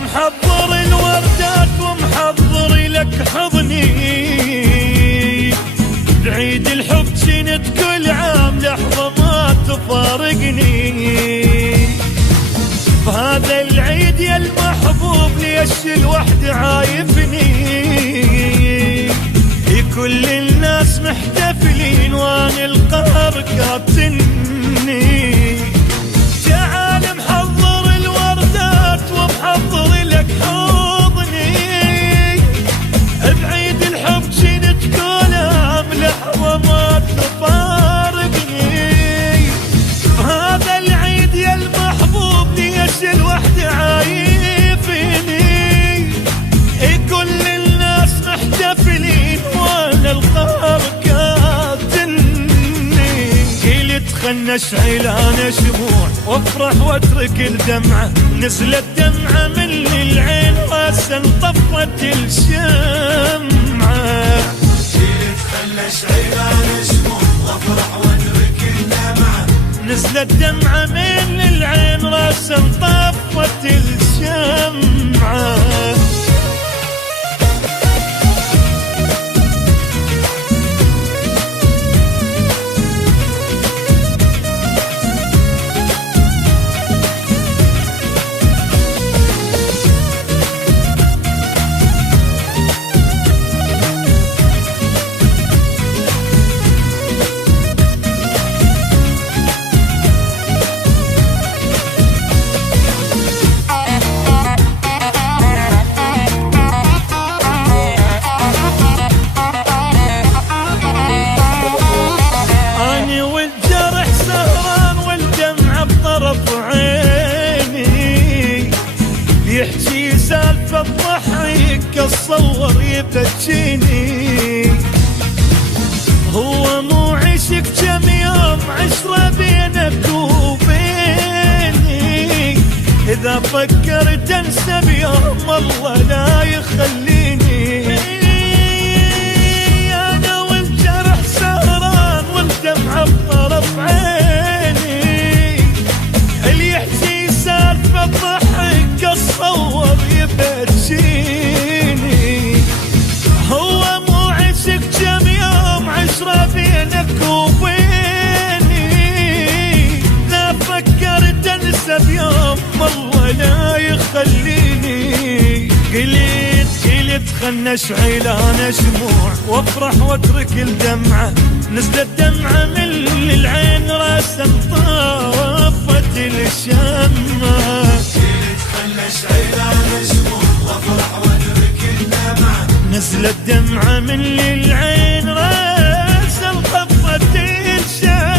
محضر الوردات ومحضر لك حضني، بعيد الحب جنت كل عام لحظة ما تفارقني. بهذا العيد يا المحبوب ليش الوحد عايفني؟ كل الناس محتفلين وانا القهر كابتني. تعال محضر الوردات ومحضر لك حضني، بعيد الحب جنت كل عام لحظة ما تفارقني. هذا العيد يا المحبوب ليش الوحد عايفني؟ كل الناس محتفلين وانا القهر كاتني. قلت خلنا اشعل انا شموع وافرح واترك الدمعة، نزلت دمعة من العين راسا طفت الشمعة. قلت خلنا اشعل انا شموع وافرح واترك الدمعة، نزلت دمعة من العين راسا طفت الشمعة. يحكي سالفة الضحك اتصور يبكيني. هو مو عشق كم يوم 10 بينك وبيني، اذا فكرت انسى بيوم الله لا يخليني. انا والجرح سهران والدمعة بطرف عيني، اللي يحكي سالفة الضحك اتصور يبكيني. هو مو عشق كم يوم 10 بينك وبيني، لا فكرت انسى بيوم الله لا يخليني. قلت خلنا اشعل انا شموع وافرح واترك الدمعة، نزلت دمعة من العين راسا طفت الشمعة. نزلت دمعة من العين راسا طفت الشمعة.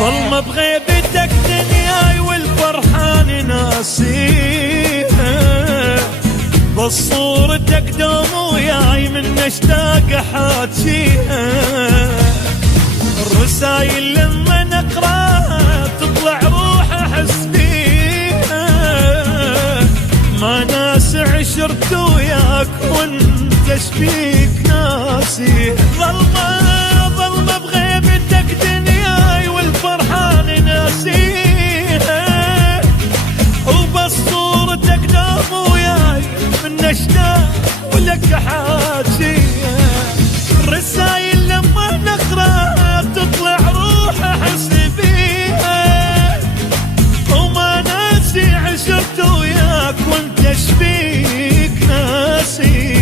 ظلمة بغيبتك دنياي والفرحان ناسيها، بس صورتك دوم وياي من اشتاق احاكيها. الرسايل لما نقراها تطلع روح احس بيها، ما ناس عشرت وياك وانت شبيك ناسي. ظلمة بغيبتك دنياي والفرحان ناسيها، وبس صورتك دوم وياي من اشتاق ولك حاجيها. الرسايل لما نقراها تطلع روح احس بيها، وما ناسي عشرت وياك وانت شبيك ناسي.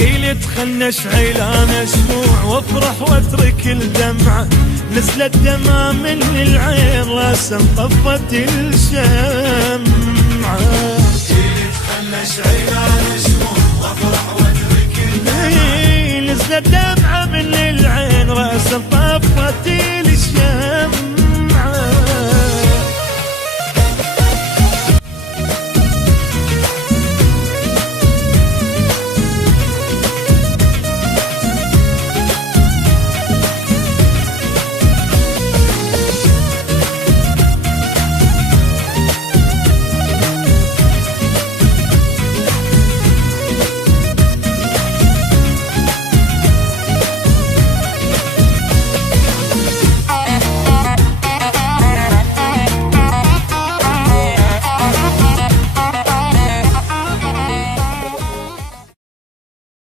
قلت تخنش عيلان شموع وافرح واترك الدمعة، نزلت دمعة من العين راسا طفت الشمعة. جيلي تخنش عيلان شموع وافرح واترك الدمعة، نزلت دمعة من العين راسا طفت